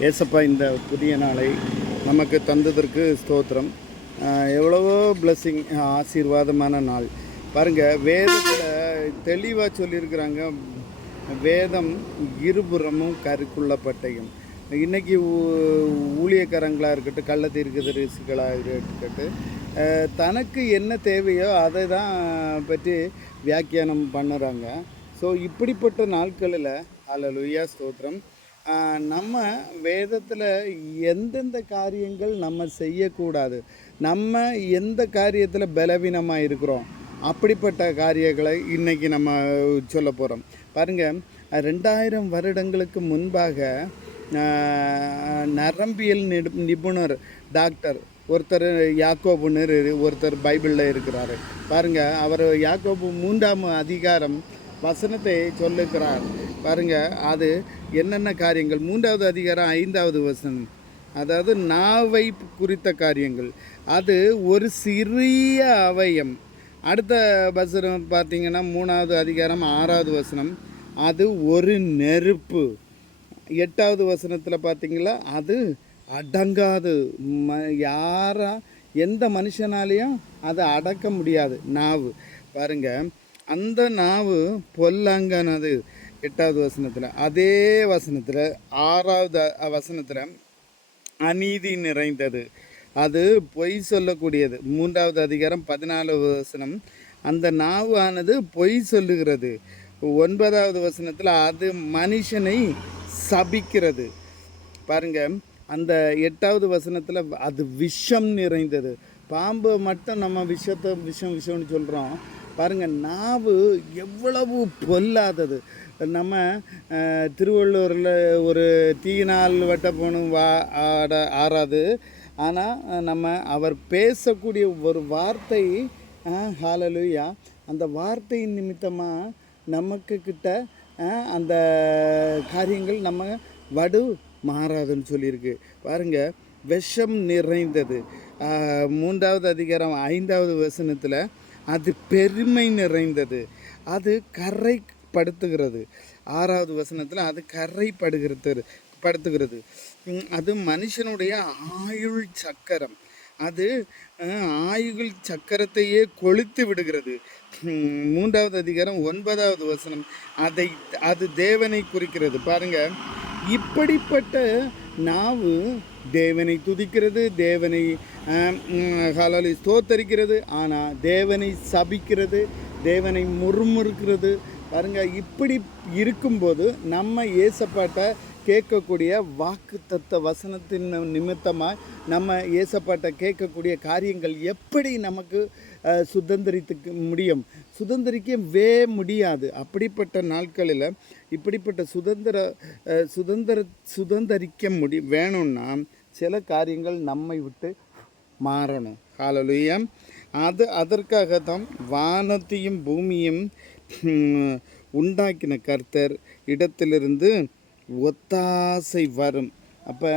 ஏசப்பா இந்த புதிய நாளை நமக்கு தந்ததற்கு ஸ்தோத்திரம். எவ்வளவோ பிளஸ்ஸிங் ஆசீர்வாதமான நாள். பாருங்கள் வேதத்தில் தெளிவாக சொல்லியிருக்கிறாங்க வேதம் இருபுறமும் கருக்குள்ள பட்டயம். இன்றைக்கி ஊ- ஊழியக்காரங்களாக இருக்கட்டும் கள்ள தீர்க்கதரிசிகளாக இருக்கட்டும் தனக்கு என்ன தேவையோ அதை தான் பற்றி வியாக்கியானம் பண்ணுறாங்க. ஸோ இப்படிப்பட்ட நாட்களில் அல்லலுயா ஸ்தோத்திரம். நம்ம வேதத்தில் எந்தெந்த காரியங்கள் நம்ம செய்யக்கூடாது நம்ம எந்த காரியத்தில் பலவீனமாக இருக்கிறோம் அப்படிப்பட்ட காரியங்களை இன்றைக்கி நம்ம சொல்ல போகிறோம் பாருங்கள் ரெண்டாயிரம் வருடங்களுக்கு முன்பாக நரம்பியல் நிபு நிபுணர் டாக்டர் ஒருத்தர் யாக்கோபுன்னு ஒருத்தர் பைபிளில் இருக்கிறாரு. பாருங்கள் அவர் யாக்கோபு மூன்றாம் அதிகாரம் வசனத்தை சொல்லுகிறார். பாருங்க அது என்னென்ன காரியங்கள்? மூன்றாவது அதிகாரம் ஐந்தாவது வசனம். அதாவது நாவை குறித்த காரியங்கள். அது ஒரு சிறிய அவயம். அடுத்த வசனம் பார்த்தீங்கன்னா மூணாவது அதிகாரம் ஆறாவது வசனம். அது ஒரு நெருப்பு. எட்டாவது வசனத்தில் பார்த்தீங்களா? அது அடங்காது. ம யாரா எந்த மனுஷனாலேயும் அதை அடக்க முடியாது. நாவு. பாருங்கள் அந்த நாவு பொல்லாங்கானது எட்டாவது வசனத்தில். அதே வசனத்தில் ஆறாவது வசனத்தில் அநீதி நிறைந்தது. அது பொய் சொல்லக்கூடியது. மூன்றாவது அதிகாரம் பதினாலாவது வசனம். அந்த நாவு ஆனது பொய் சொல்லுகிறது. ஒன்பதாவது வசனத்தில் அது மனுஷனை சபிக்கிறது. பாருங்கள் அந்த எட்டாவது வசனத்தில் அது விஷம் நிறைந்தது. பாம்பு மட்டும் நம்ம விஷத்தை விஷம் விஷம்னு சொல்கிறோம் பாருங்கள் நாவு எவ்வளவு பொல்லாதது. நம்ம திருவள்ளூரில் ஒரு தீயினால் வெட்ட போகணும் வா ஆட ஆறாது. ஆனால் நம்ம அவர் பேசக்கூடிய ஒரு வார்த்தை ஹாலலுயா அந்த வார்த்தையின் நிமித்தமாக நமக்கு கிட்ட அந்த காரியங்கள் நம்ம வடு மாறாதுன்னு சொல்லியிருக்கு. பாருங்கள் விஷம் நிறைந்தது. மூன்றாவது அதிகாரம் ஐந்தாவது வசனத்தில் அது பெருமை நிறைந்தது. அது கரைப்படுத்துகிறது ஆறாவது வசனத்தில் அது கரைப்படுகிறது படுத்துகிறது. அது மனுஷனுடைய ஆயுள் சக்கரம். அது ஆயுள் சக்கரத்தையே கொளுத்து விடுகிறது. மூன்றாவது அதிகாரம் ஒன்பதாவது வசனம். அதை அது தேவனை குறிக்கிறது. பாருங்க. இப்படிப்பட்ட நாவு தேவனை துதிக்கிறது தேவனை ஹலலி ஸ்தோத்தரிக்கிறது ஆனால் தேவனை சபிக்கிறது தேவனை முறுமுறுக்கிறது. பாருங்கள் இப்படி இருக்கும்போது நம்ம ஏசப்பாட்ட கேட்கக்கூடிய வாக்கு தத்த வசனத்தின் நிமித்தமாக நம்ம ஏசப்பாட்டை கேட்கக்கூடிய காரியங்கள் எப்படி நமக்கு அஹ், சுதந்திரித்துக்க முடியும்? சுதந்திரிக்கவே முடியாது. அப்படிப்பட்ட நாட்களில் இப்படிப்பட்ட சுதந்திர சுதந்திர சுதந்திரிக்க முடி வேணும்னா சில காரியங்கள் நம்மை விட்டு மாறணும். ஹalleluya அது அதற்காக தான் வானத்தையும் பூமியும் உண்டாக்கின கர்த்தர் இடத்திலிருந்து ஒத்தாசை வரும். அப்போ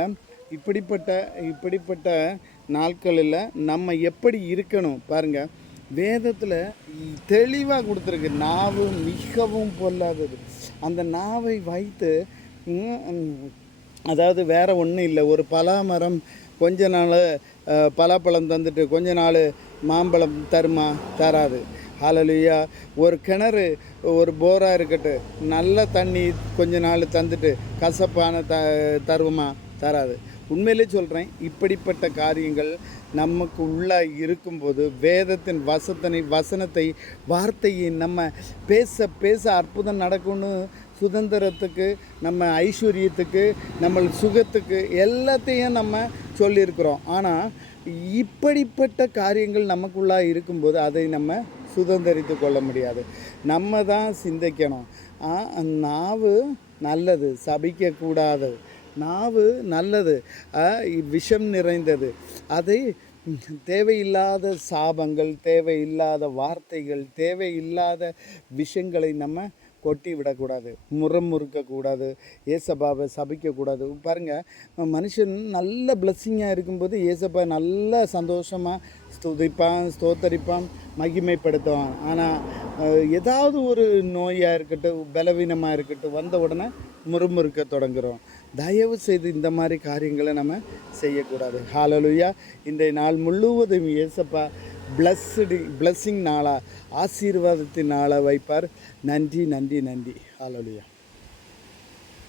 இப்படிப்பட்ட இப்படிப்பட்ட நாட்களில் நம்ம எப்படி இருக்கணும்? பாருங்கள் வேதத்தில் தெளிவாக கொடுத்துருக்கு. நாவு மிகவும் பொல்லாதது. அந்த நாவை வைத்து அதாவது வேறு ஒன்றும் இல்லை. ஒரு பலாமரம் கொஞ்ச நாள் பலாப்பழம் தந்துட்டு கொஞ்ச நாள் மாம்பழம் தருமா தராது. ஹalleluya. ஒரு கிணறு ஒரு போராக இருக்கட்டும் நல்ல தண்ணி கொஞ்ச நாள் தந்துட்டு கசப்பான த தருவமா தராது. உண்மையிலே சொல்கிறேன் இப்படிப்பட்ட காரியங்கள் நமக்கு உள்ளே இருக்கும்போது வேதத்தின் வசத்தனை வசனத்தை வார்த்தையை நம்ம பேச பேச அற்புதம் நடக்கும்னு சுதந்திரத்துக்கு நம்ம ஐஸ்வர்யத்துக்கு நம்ம சுகத்துக்கு எல்லாத்தையும் நம்ம சொல்லியிருக்கிறோம். ஆனால் இப்படிப்பட்ட காரியங்கள் நமக்குள்ளாக இருக்கும்போது அதை நம்ம சுதந்திரித்து கொள்ள முடியாது. நம்ம தான் சிந்திக்கணும். ஆ, நாவு நல்லது சபிக்கக்கூடாது நாவு நல்லது விஷம் நிறைந்தது. அதை தேவையில்லாத சாபங்கள் தேவையில்லாத வார்த்தைகள் தேவையில்லாத விஷயங்களை நம்ம கொட்டி விடக்கூடாது. முறம் முறுக்கக்கூடாது. ஏசப்பாவை சபிக்கக்கூடாது பாருங்கள் மனுஷன் நல்ல பிளஸ்ஸிங்காக இருக்கும்போது ஏசப்பா நல்ல சந்தோஷமாக ஸ்துதிப்பான் ஸ்தோத்தரிப்பான் மகிமைப்படுத்துவான். ஆனால் ஏதாவது ஒரு நோயாக இருக்கட்டும் பலவீனமாக இருக்கட்டும் வந்த உடனே முறுமுறுக்க தொடங்குறோம். தயவு செய்து இந்த மாதிரி காரியங்களை நம்ம செய்யக்கூடாது. ஹாலலுயா இன்றைய நாள் முழுவதும் இயேசப்பா பிளஸ்டு பிளஸ்ஸிங் நாளாக ஆசீர்வாதத்தின் நாளாக வைப்பார். நன்றி நன்றி நன்றி. ஹாலலுயா